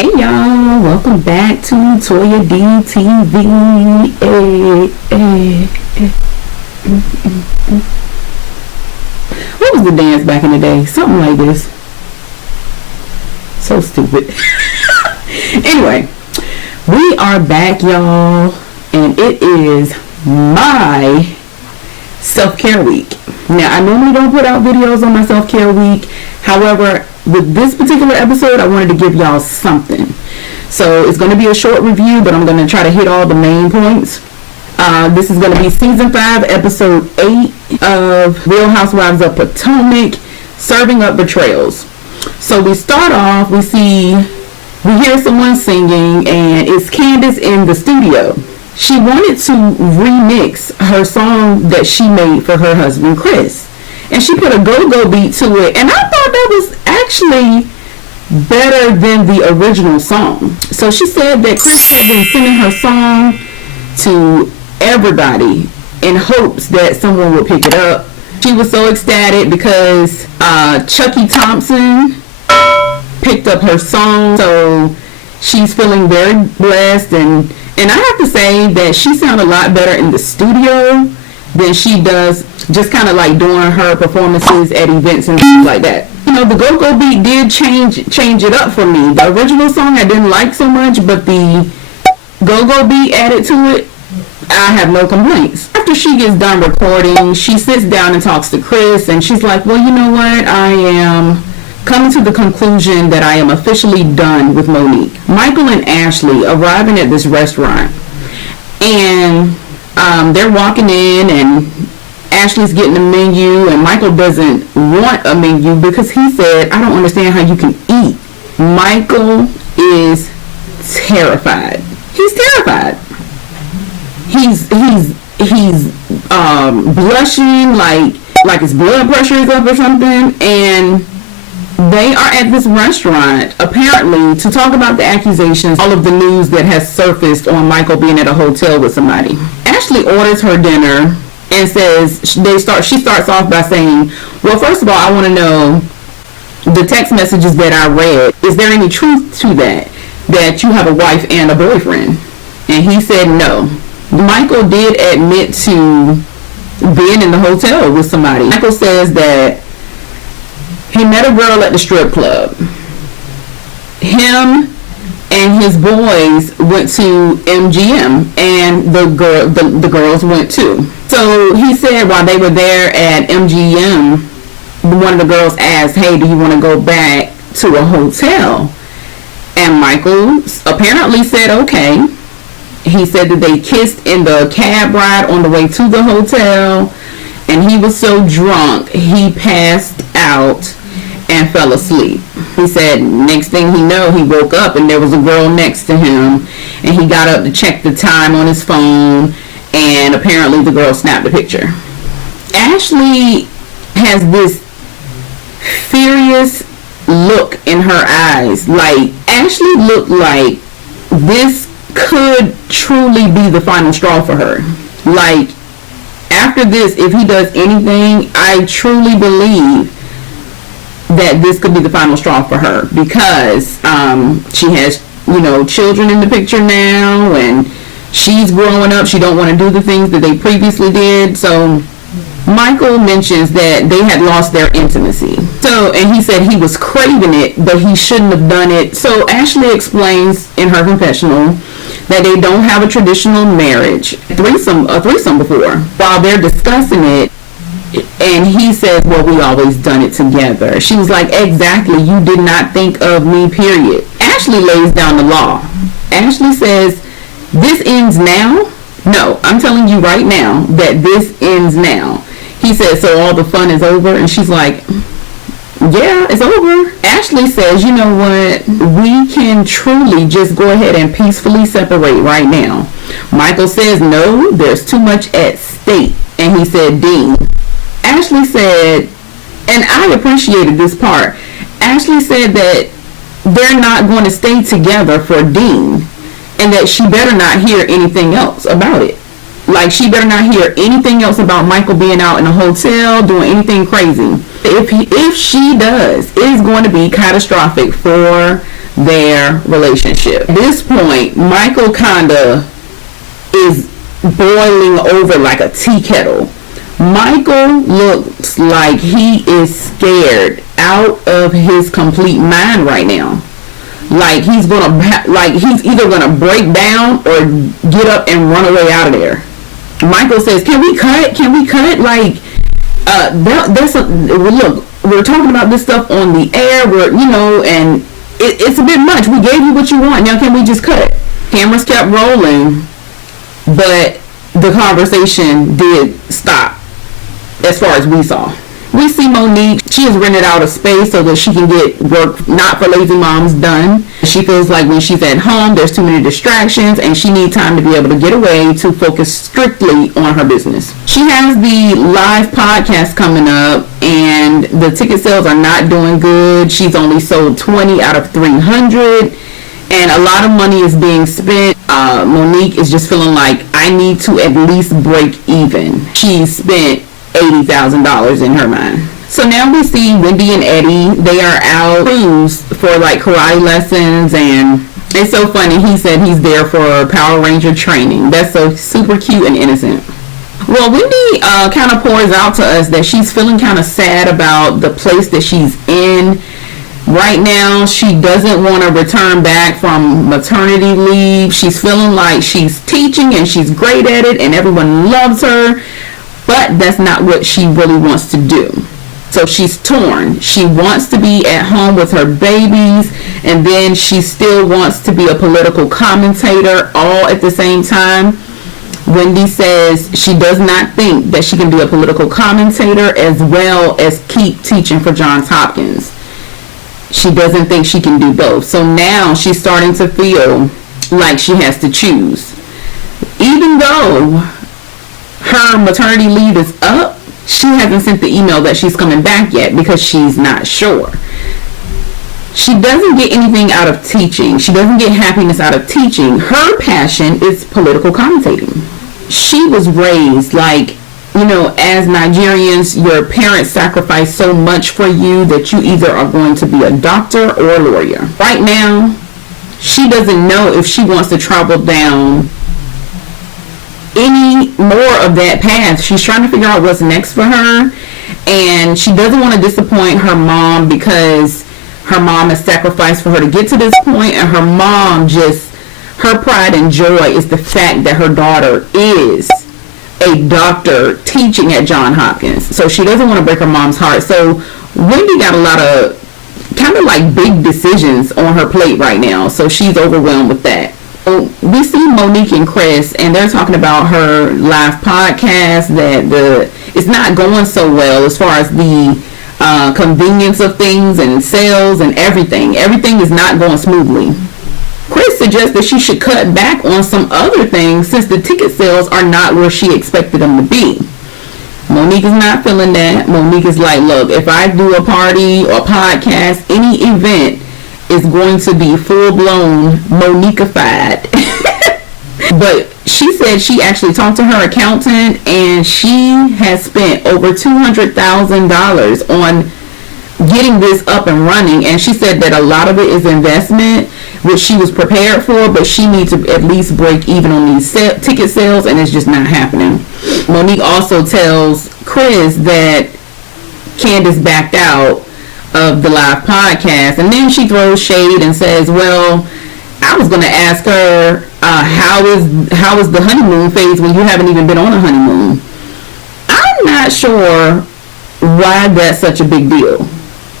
Hey y'all, welcome back to toya.dtv. What was the dance back in the day? Something like this. So stupid. Anyway, we are back, y'all, and it is my self-care week. Now, I normally don't put out videos on my self-care week. However, with this particular episode, I wanted to give y'all something. So it's going to be a short review, but I'm going to try to hit all the main points. This is going to be season 5, episode 8 of Real Housewives of Potomac, serving up betrayals. So we start off, we hear someone singing, and it's Candiace in the studio. She wanted to remix her song that she made for her husband, Chris. And she put a go-go beat to it. And I thought that was actually better than the original song. So she said that Chris had been singing her song to everybody in hopes that someone would pick it up. She was so ecstatic because Chucky Thompson picked up her song. So she's feeling very blessed. And I have to say that she sounded a lot better in the studio than she does just kind of like doing her performances at events and stuff like that. You know, the go-go beat did change it up for me. The original song I didn't like so much, but the go-go beat added to it, I have no complaints. After she gets done recording, she sits down and talks to Chris, and she's like, well, you know what? I am coming to the conclusion that I am officially done with Monique. Michael and Ashley arriving at this restaurant, and they're walking in, and Ashley's getting a menu, and Michael doesn't want a menu because he said, I don't understand how you can eat. Michael is terrified. He's terrified. He's blushing like his blood pressure is up or something. And they are at this restaurant apparently to talk about the accusations, all of the news that has surfaced on Michael being at a hotel with somebody. Ashley orders her dinner and says, she starts off by saying, well, first of all, I want to know the text messages that I read. Is there any truth to that you have a wife and a boyfriend? And he said no. Michael did admit to being in the hotel with somebody. Michael says that he met a girl at the strip club. Him and his boys went to MGM, and the girls went too. So he said while they were there at MGM, one of the girls asked, hey, do you want to go back to a hotel? And Michael apparently said okay. He said that they kissed in the cab ride on the way to the hotel, and he was so drunk he passed out and fell asleep. He said next thing he know, he woke up and there was a girl next to him, and he got up to check the time on his phone, and apparently the girl snapped a picture. Ashley has this furious look in her eyes. Like, Ashley looked like this could truly be the final straw for her. Like, after this, if he does anything, I truly believe that this could be the final straw for her, because she has, children in the picture now, and she's growing up. She don't want to do the things that they previously did. So Michael mentions that they had lost their intimacy. So, and he said he was craving it, but he shouldn't have done it. So Ashley explains in her confessional that they don't have a traditional marriage, a threesome before. While they're discussing it, and he says, well, we always done it together. She was like, exactly, you did not think of me, period. Ashley lays down the law. Ashley says, this ends now? No, I'm telling you right now that this ends now. He says, so all the fun is over? And she's like, yeah, it's over. Ashley says, you know what? We can truly just go ahead and peacefully separate right now. Michael says, no, there's too much at stake. And he said, Dean. Ashley said, and I appreciated this part, Ashley said that they're not going to stay together for Dean, and that she better not hear anything else about it. Like, she better not hear anything else about Michael being out in a hotel doing anything crazy. If she does, it is going to be catastrophic for their relationship. At this point, Michael kinda is boiling over like a tea kettle. Michael looks like he is scared out of his complete mind right now. Like he's either gonna break down or get up and run away out of there. Michael says, "Can we cut? Can we cut? Like, look, we're talking about this stuff on the air. And it's a bit much. We gave you what you want. Now can we just cut?" Cameras kept rolling, but the conversation did stop as far as we saw. We see Monique. She has rented out a space so that she can get work not for lazy moms done. She feels like when she's at home, there's too many distractions and she needs time to be able to get away to focus strictly on her business. She has the live podcast coming up and the ticket sales are not doing good. She's only sold 20 out of 300 and a lot of money is being spent. Monique is just feeling like I need to at least break even. She spent $80,000 in her mind. So now we see Wendy and Eddie. They are out cruise for like karate lessons, and it's so funny. He said he's there for Power Ranger training. That's so super cute and innocent. Well, Wendy kind of pours out to us that she's feeling kind of sad about the place that she's in right now. She doesn't want to return back from maternity leave. She's feeling like she's teaching and she's great at it and everyone loves her. But that's not what she really wants to do. So she's torn. She wants to be at home with her babies, and then she still wants to be a political commentator all at the same time. Wendy says she does not think that she can be a political commentator as well as keep teaching for Johns Hopkins. She doesn't think she can do both. So now she's starting to feel like she has to choose. Even though her maternity leave is up, she hasn't sent the email that she's coming back yet because she's not sure. She doesn't get anything out of teaching. She doesn't get happiness out of teaching. Her passion is political commentating. She was raised like, as Nigerians, your parents sacrifice so much for you that you either are going to be a doctor or a lawyer. Right now, she doesn't know if she wants to travel down any more of that path. She's trying to figure out what's next for her, and she doesn't want to disappoint her mom because her mom has sacrificed for her to get to this point, and her mom her pride and joy is the fact that her daughter is a doctor teaching at Johns Hopkins. So she doesn't want to break her mom's heart. So Wendy got a lot of kind of like big decisions on her plate right now, so she's overwhelmed with that. We see Monique and Chris, and they're talking about her live podcast that it's not going so well as far as the convenience of things and sales and everything. Everything is not going smoothly. Chris suggests that she should cut back on some other things since the ticket sales are not where she expected them to be. Monique is not feeling that. Monique is like, look, if I do a party or podcast, any event is going to be full-blown Moniqueified. But she said she actually talked to her accountant and she has spent over $200,000 on getting this up and running, and she said that a lot of it is investment, which she was prepared for, but she needs to at least break even on these ticket sales, and it's just not happening. Monique also tells Chris that Candiace backed out of the live podcast, and then she throws shade and says, well, I was going to ask her how is the honeymoon phase when you haven't even been on a honeymoon. I'm not sure why that's such a big deal.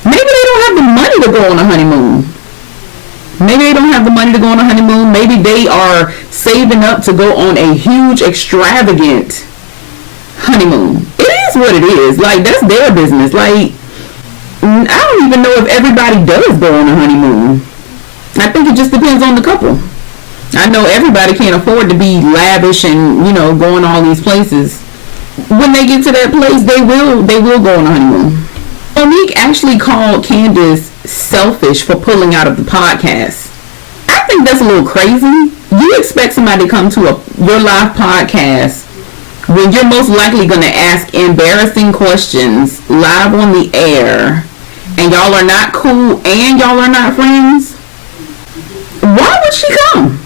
Maybe they don't have the money to go on a honeymoon. Maybe they don't have the money to go on a honeymoon. Maybe they are saving up to go on a huge, extravagant honeymoon. It is what it is. Like, that's their business. Like, I don't even know if everybody does go on a honeymoon. I think it just depends on the couple. I know everybody can't afford to be lavish and, going all these places. When they get to that place, they will go on a honeymoon. Monique actually called Candiace selfish for pulling out of the podcast. I think that's a little crazy. You expect somebody to come to your live podcast when you're most likely going to ask embarrassing questions live on the air, and y'all are not cool and y'all are not friends? would she come?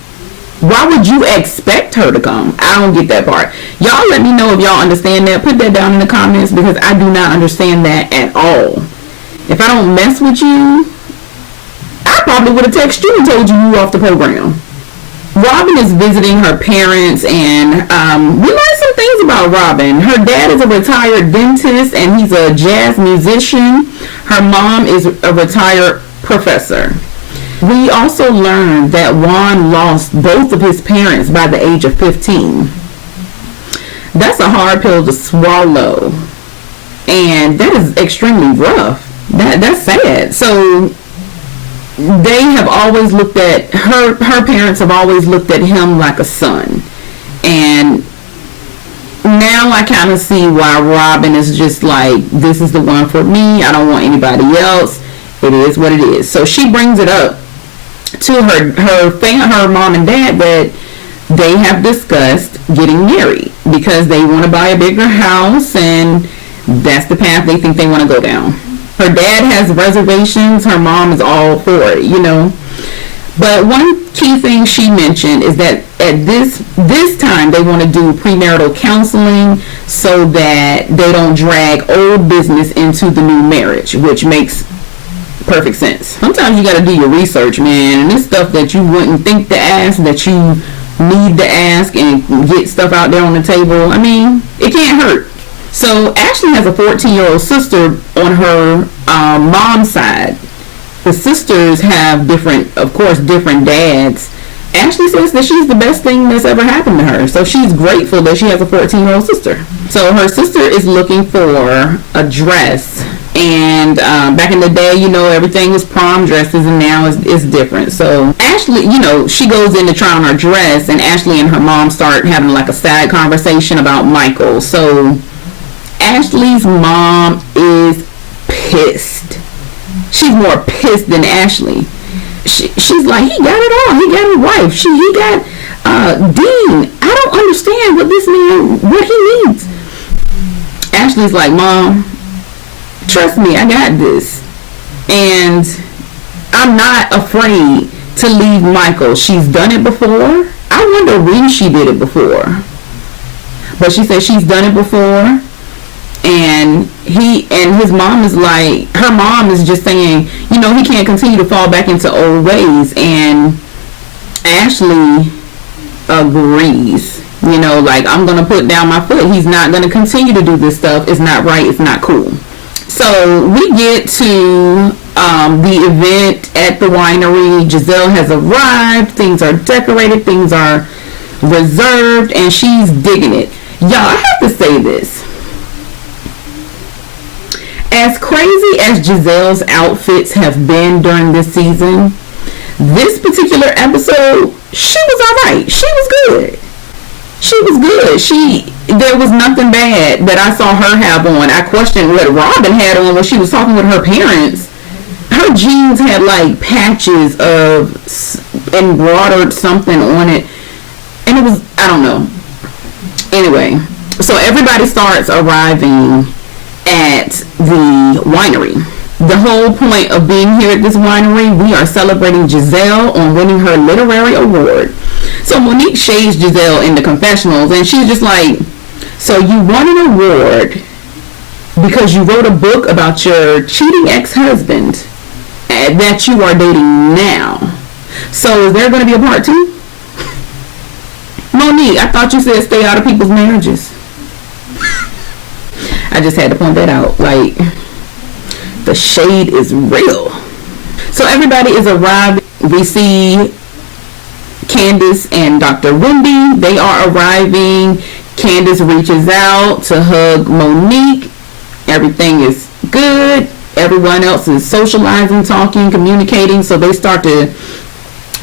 Why would you expect her to come? I don't get that part. Y'all let me know if y'all understand that. Put that down in the comments, because I do not understand that at all. If I don't mess with you, I probably would have texted you and told you were off the program. Robyn is visiting her parents, and we learned some things about Robyn. Her dad is a retired dentist, and he's a jazz musician. Her mom is a retired professor. We also learned that Juan lost both of his parents by the age of 15. That's a hard pill to swallow, and that is extremely rough. That's sad. So they have always looked at her parents have always looked at him like a son, and now I kind of see why Robyn is just like, this is the one for me, I don't want anybody else. It is what it is. So she brings it up to her mom and dad that they have discussed getting married because they want to buy a bigger house, and that's the path they think they want to go down. Her dad has reservations. Her mom is all for it, you know. But one key thing she mentioned is that at this time they want to do premarital counseling so that they don't drag old business into the new marriage, which makes perfect sense. Sometimes you got to do your research, man, and this stuff that you wouldn't think to ask, that you need to ask, and get stuff out there on the table. I mean, it can't hurt. So Ashley has a 14-year-old sister on her mom's side. The sisters have different dads. Ashley says that she's the best thing that's ever happened to her. So she's grateful that she has a 14-year-old sister. So her sister is looking for a dress. And back in the day, you know, everything was prom dresses, and now it's different. So Ashley, you know, she goes in to try on her dress, and Ashley and her mom start having like a side conversation about Michael. So Ashley's mom is pissed. She's more pissed than Ashley. She's like, he got it all. He got a wife. He got Dean. I don't understand what he needs. Ashley's like, Mom, trust me, I got this. And I'm not afraid to leave Michael. She's done it before. I wonder when she did it before. But she said she's done it before. And his mom is like, her mom is just saying, you know, he can't continue to fall back into old ways. And Ashley agrees, you know, like, I'm going to put down my foot. He's not going to continue to do this stuff. It's not right. It's not cool. So we get to the event at the winery. Gizelle has arrived. Things are decorated. Things are reserved. And she's digging it. Y'all, I have to say this. As crazy as Gizelle's outfits have been during this season, this particular episode, she was alright. She was good. She was good. There was nothing bad that I saw her have on. I questioned what Robyn had on when she was talking with her parents. Her jeans had like patches of embroidered something on it. And it was, I don't know. Anyway, so everybody starts arriving at the winery. The whole point of being here at this winery, we are celebrating Gizelle on winning her literary award. So Monique shades Gizelle in the confessionals, and she's just like, so you won an award because you wrote a book about your cheating ex-husband that you are dating now. So is there going to be a part 2? Monique, I thought you said stay out of people's marriages. I just had to point that out. Like, the shade is real. So everybody is arriving. We see Candiace and Dr. Wendy. They are arriving. Candiace reaches out to hug Monique. Everything is good. Everyone else is socializing, talking, communicating. So they start to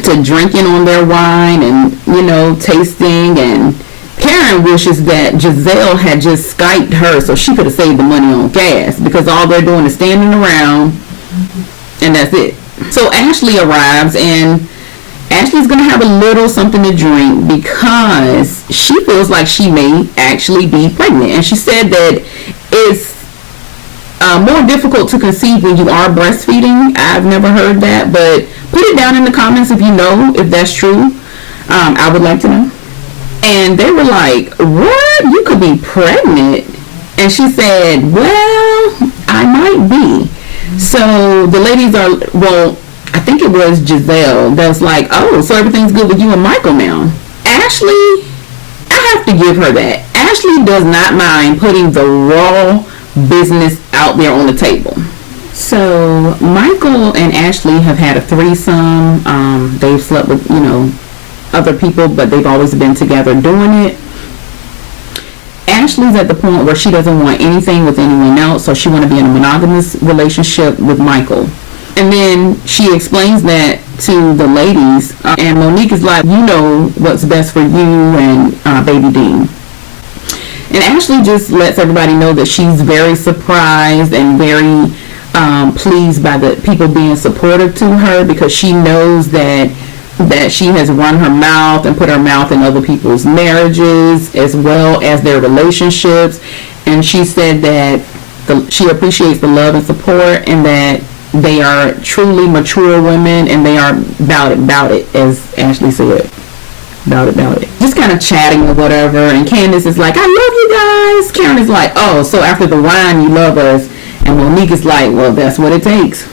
drinking on their wine and, you know, tasting. And Karen wishes that Gizelle had just Skyped her so she could have saved the money on gas, because all they're doing is standing around and that's it. So Ashley arrives, and Ashley's going to have a little something to drink because she feels like she may actually be pregnant. And she said that it's more difficult to conceive when you are breastfeeding. I've never heard that, but put it down in the comments if you know if that's true. I would like to know. And they were like, what? You could be pregnant? And she said, well, I might be. So the ladies are, well, I think it was Gizelle that was like, oh, so everything's good with you and Michael now. Ashley, I have to give her that. Ashley does not mind putting the raw business out there on the table. So Michael and Ashley have had a threesome. They've slept with, other people, but they've always been together doing it. Ashley's at the point where she doesn't want anything with anyone else, so she want to be in a monogamous relationship with Michael. And then she explains that to the ladies, and Monique is like, you know what's best for you and baby Dean. And Ashley just lets everybody know that she's very surprised and very pleased by the people being supportive to her, because she knows that she has run her mouth and put her mouth in other people's marriages as well as their relationships. And she said that she appreciates the love and support, and that they are truly mature women, and they are about it, as Ashley said. About it. Just kind of chatting or whatever. And Candiace is like, I love you guys. Karen is like, oh, so after the wine you love us. And Monique is like, well, that's what it takes.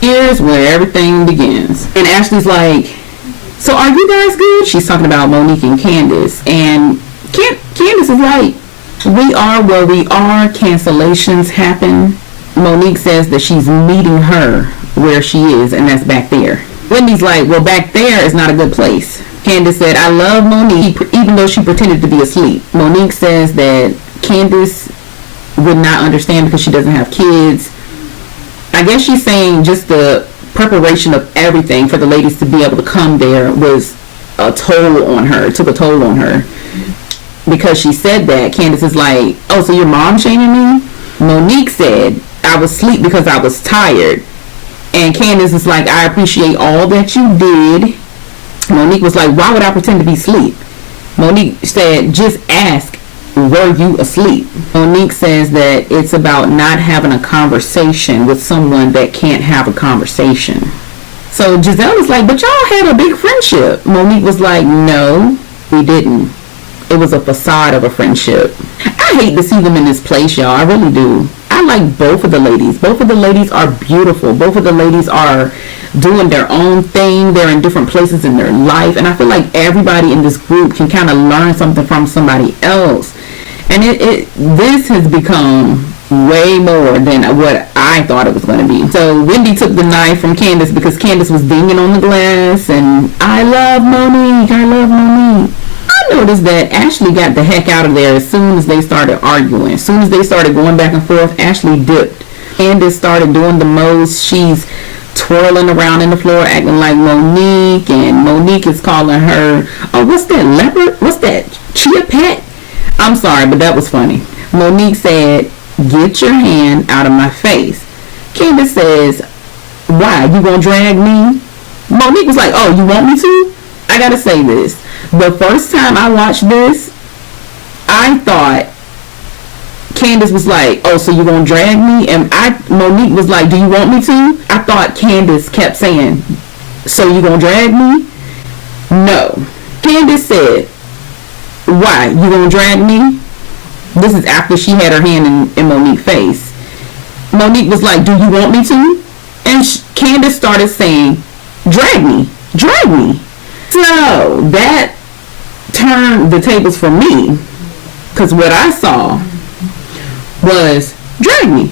Here's where everything begins. And Ashley's like, so are you guys good? She's talking about Monique and Candiace. And Candiace is like, we are where we are. Cancellations happen. Monique says that she's meeting her where she is, and that's back there. Wendy's like, well, back there is not a good place. Candiace said, I love Monique, even though she pretended to be asleep. Monique says that Candiace would not understand because she doesn't have kids. I guess she's saying just the preparation of everything for the ladies to be able to come there was a toll on her, took a toll on her. Because she said that, Candiace is like, oh, so your mom shaming me? Monique said, I was asleep because I was tired. And Candiace is like, I appreciate all that you did. Monique was like, why would I pretend to be asleep? Monique said, just ask, were you asleep? Monique says that it's about not having a conversation with someone that can't have a conversation. So Gizelle was like, but y'all had a big friendship. Monique was like, no, we didn't. It was a facade of a friendship. I hate to see them in this place, y'all. I really do. I like both of the ladies. Both of the ladies are beautiful. Both of the ladies are doing their own thing. They're in different places in their life. And I feel like everybody in this group can kind of learn something from somebody else. And this has become way more than what I thought it was going to be. So Wendy took the knife from Candiace because Candiace was dinging on the glass. And I love Monique. I love Monique. I noticed that Ashley got the heck out of there as soon as they started arguing. As soon as they started going back and forth, Ashley dipped. Candiace started doing the most. She's twirling around in the floor acting like Monique, and Monique is calling her, oh, what's that leopard? What's that? Chia pet? I'm sorry, but that was funny. Monique said, get your hand out of my face. Candiace says, why? You gonna drag me? Monique was like, oh, you want me to? I gotta say this. The first time I watched this, I thought Candiace was like, oh, so you gonna drag me? And Monique was like, do you want me to? I thought Candiace kept saying, so you gonna drag me? No. Candiace said, why? You gonna drag me? This is after she had her hand in Monique's face. Monique was like, do you want me to? And Candiace started saying, drag me. Drag me. So that turned the tables for me, because what I saw was drag me.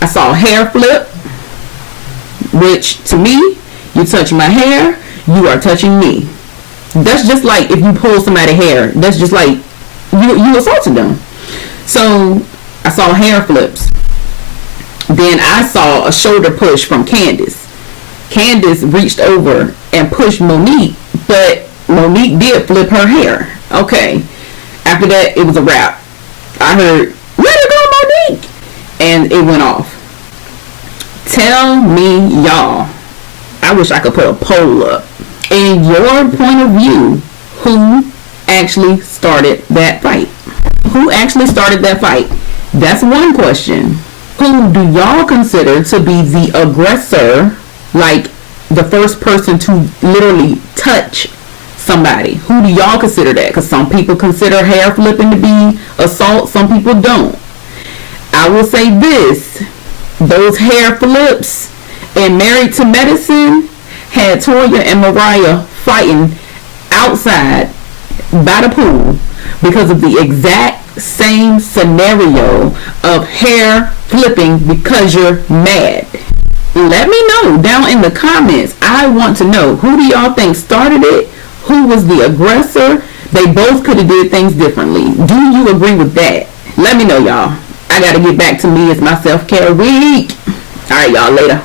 I saw hair flip, which to me, you touch my hair, you are touching me. That's just like if you pull somebody's hair, that's just like you assaulted them. So I saw hair flips. Then I saw a shoulder push from Candiace. Candiace reached over and pushed Monique, but Monique did flip her hair. Okay. After that, it was a wrap. I heard, let her go, Monique! And it went off. Tell me, y'all, I wish I could put a poll up. In your point of view, who actually started that fight? Who actually started that fight? That's one question. Who Who do y'all consider to be the aggressor, like the first person to literally touch somebody? Who do y'all consider that? Because some people consider hair flipping to be assault, some people don't. I will say this, those hair flips in Married to Medicine had Toya and Mariah fighting outside by the pool because of the exact same scenario of hair flipping because you're mad. Let me know down in the comments. I want to know, who do y'all think started it? Who was the aggressor? They both could have did things differently. Do you agree with that? Let me know, y'all. I gotta get back to me. It's my self-care week. All right, y'all, later.